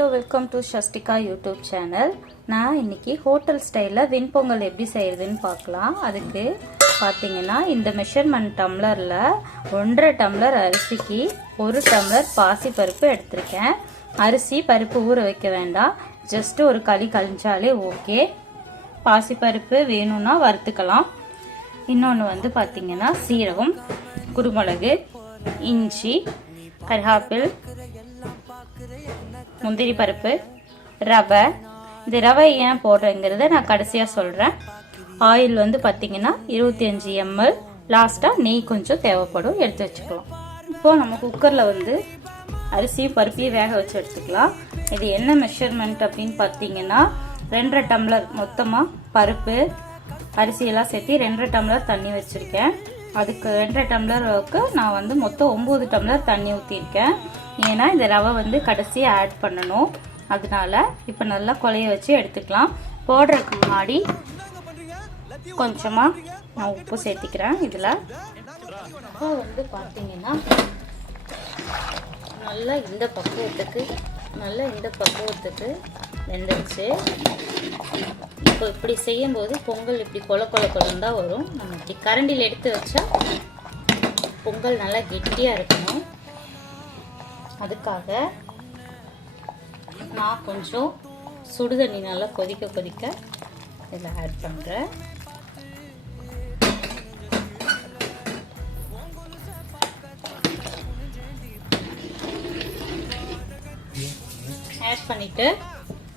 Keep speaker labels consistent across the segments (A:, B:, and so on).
A: Hello welcome to Shastika YouTube channel நான் இன்னைக்கு hotel ஸ்டைலில் வெண்பொங்கல் எப்படி செய்கிறதுன்னு பார்க்கலாம். அதுக்கு பார்த்தீங்கன்னா இந்த மெஷர்மெண்ட் டம்ளரில் ஒன்றரை டம்ளர் அரிசிக்கு ஒரு டம்ளர் பாசி பருப்பு எடுத்திருக்கேன். அரிசி பருப்பு ஊற வைக்க வேண்டாம். ஜஸ்ட்டு ஒரு களி கழிஞ்சாலே ஓகே பாசி பருப்பு வேணும்னா வறுத்துக்கலாம். இன்னொன்று வந்து பார்த்தீங்கன்னா சீரகம் குருமிளகு இஞ்சி கருகாப்பில் முந்திரி பருப்பு ரவை. இந்த ரவை ஏன் போடுறேங்கிறத நான் கடைசியாக சொல்கிறேன் ஆயில் வந்து பார்த்தீங்கன்னா இருபத்தி அஞ்சு எம்எல். லாஸ்ட்டாக நெய் கொஞ்சம் தேவைப்படும். எடுத்து வச்சுக்கலாம். இப்போ நம்ம குக்கரில் வந்து அரிசியும் பருப்பையும் வேக வச்சு எடுத்துக்கலாம். இது என்ன மெஷர்மெண்ட் அப்படின்னு பார்த்தீங்கன்னா ரெண்டரை டம்ளர் மொத்தமாக பருப்பு அரிசியெல்லாம் சேர்த்து ரெண்டரை டம்ளர் தண்ணி வச்சுருக்கேன். அதுக்கு ரெண்டரை டம்ளருக்கு நான் வந்து மொத்தம் ஒம்பது டம்ளர் தண்ணி ஊற்றிருக்கேன் ஏன்னா இந்த ரவை வந்து கடைசியாக ஆட் பண்ணணும். அதனால இப்போ நல்லா கொலைய வச்சு எடுத்துக்கலாம். போடுறதுக்கு முன்னாடி கொஞ்சமாக நான் உப்பு சேர்த்திக்கிறேன் இதில். இப்போ வந்து பார்த்தீங்கன்னா நல்லா இந்த பக்குவத்துக்கு நல்லா இந்த பக்குவத்துக்கு வெந்துருச்சு. இப்போ இப்படி செய்யும்போது பொங்கல் இப்படி கொல கொல கொலன்னு தான் வரும். நம்ம இப்படி கரண்டியில் எடுத்து வச்சா பொங்கல் நல்லா கெட்டியாக இருக்கணும். அதுக்காக நான் கொஞ்சம் சுடுதண்ணி நல்லா கொதிக்க கொதிக்க இதில் ஆட் பண்ணுறேன் ஆட் பண்ணிவிட்டு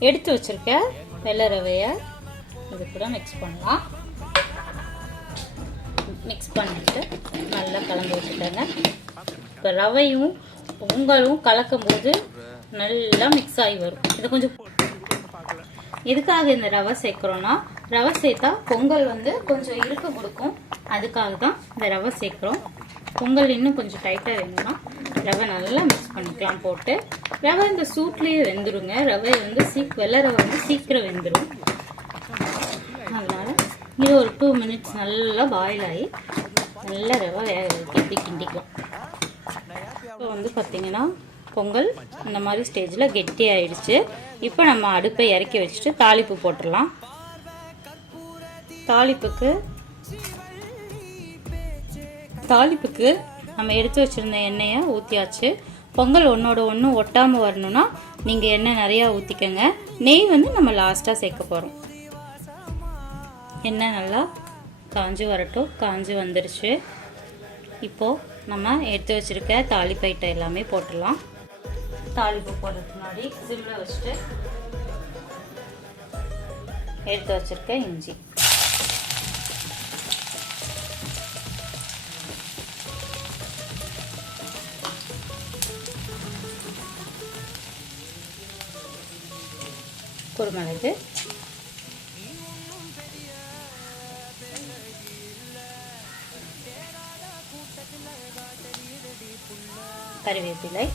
A: எடுத்து வச்சிருக்க வெள்ளை ரவையை அது கூட மிக்ஸ் பண்ணலாம். மிக்ஸ் பண்ணிட்டு நல்லா கலந்து வச்சுட்டேங்க இப்போ ரவையும் பொங்கலும் கலக்கும் போது நல்லா மிக்ஸ் ஆகி வரும். இது கொஞ்சம் எதுக்காக இந்த ரவை சேர்க்குறோன்னா ரவை சேர்த்தா பொங்கல் வந்து கொஞ்சம் இருக்க கொடுக்கும். அதுக்காக தான் இந்த ரவை சேர்க்குறோம். பொங்கல் இன்னும் கொஞ்சம் டைட்டாக வேணும்னா ரவை நல்லா மிக்ஸ் பண்ணிக்கலாம் போட்டு. ரவை இந்த சூட்லேயே வெந்துருங்க. ரவை வந்து சீக் வெள்ளை ரவை வந்து சீக்கிரம் வெந்துடும் இது ஒரு டூ மினிட்ஸ் நல்லா பாயில் ஆகி நல்லா ரவை வேக வைக்க இப்படி கிண்டிக்கலாம். இப்போ வந்து பார்த்தீங்கன்னா பொங்கல் இந்த மாதிரி ஸ்டேஜில் கெட்டி ஆயிடுச்சு. இப்போ நம்ம அடுப்பை இறக்கி வச்சுட்டு தாளிப்பு போட்டுடலாம். தாளிப்புக்கு தாளிப்புக்கு நம்ம எடுத்து வச்சுருந்த எண்ணெயை ஊற்றியாச்சு பொங்கல் ஒன்றோட ஒன்று ஒட்டாமல் வரணும்னா நீங்கள் எண்ணெய் நிறையா ஊற்றிக்கங்க நெய் வந்து நம்ம லாஸ்ட்டாக சேர்க்க போகிறோம் எண்ணெய் நல்லா காஞ்சி வரட்டும். காஞ்சி வந்துருச்சு. இப்போது நம்ம எடுத்து வச்சுருக்க தாளிப்பு எல்லாமே போட்டுடலாம். தாலிப்பு போடுறதுக்கு முன்னாடி சிம்மில் வச்சுட்டு எடுத்து வச்சுருக்க இஞ்சி. குருமிளகு கருவேப்பிலை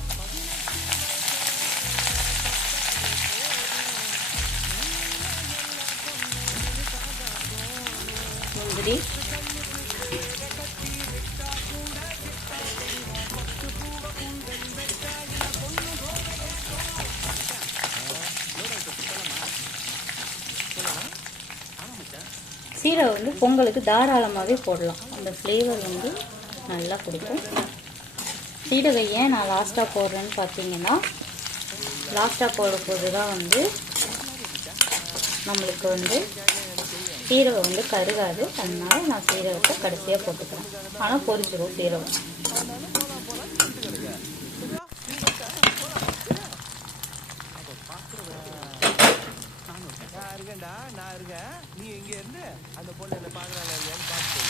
A: முந்திரி. சீரகம் வந்து பொங்கலுக்கு தாராளமாகவே போடலாம். அந்த ஃப்ளேவர் வந்து நல்லா கொடுக்கும். சீரகம் ஏன் நான் லாஸ்ட்டாக போடுறேன்னு பார்த்தீங்கன்னா லாஸ்ட்டாக போடும்போது தான் வந்து நம்மளுக்கு வந்து சீரகம் வந்து கருகாது. அதனால நான் சீரகத்தை கடைசியாக போட்டுக்கிறேன். ஆனால் பொரிச்சிடும் சீரகம்.
B: நான் இருக்கேன்டா நான் இருக்கேன். நீ எங்க இருந்து அந்த பொண்ணு என்ன பாக்குறாங்க இல்லையான்னு பார்த்து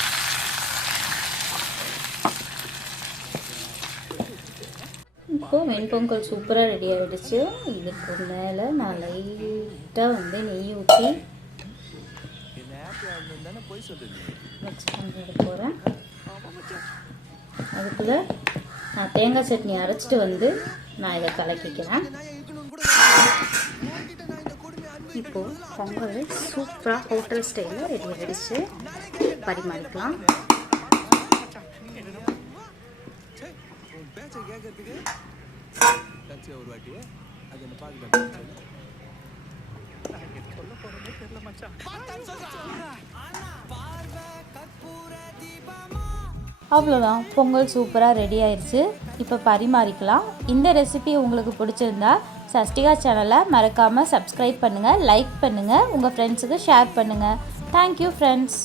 A: இப்போது வெண்பொங்கல் சூப்பராக ரெடி ஆகிடுச்சு இதுக்கு மேலே நான் லைட்டாக வந்து நெய் ஊற்றி மிக்ஸ் பண்ணிட போகிறேன் அதுக்குள்ளே நான் தேங்காய் சட்னி அரைச்சிட்டு வந்து நான் இதை கலக்கிக்கிறேன். இப்போது பொங்கல் சூப்பராக ஹோட்டல் ஸ்டைலில் ரெடி ஆகிடுச்சு பரிமாறிக்கலாம்
B: பேச்சை கேட்கறதுக்கு கட்சியா ஒரு வாட்டி. அது என்ன பார்க்க
A: அவ்வளோதான் பொங்கல் சூப்பராக ரெடி ஆயிடுச்சு இப்போ பரிமாறிக்கலாம். இந்த ரெசிபி உங்களுக்கு பிடிச்சிருந்தா சஷ்டிகா சேனலை மறக்காமல் சப்ஸ்கிரைப் பண்ணுங்கள் லைக் பண்ணுங்கள் உங்கள் ஃப்ரெண்ட்ஸுக்கு ஷேர் பண்ணுங்கள் தேங்க்யூ ஃப்ரெண்ட்ஸ்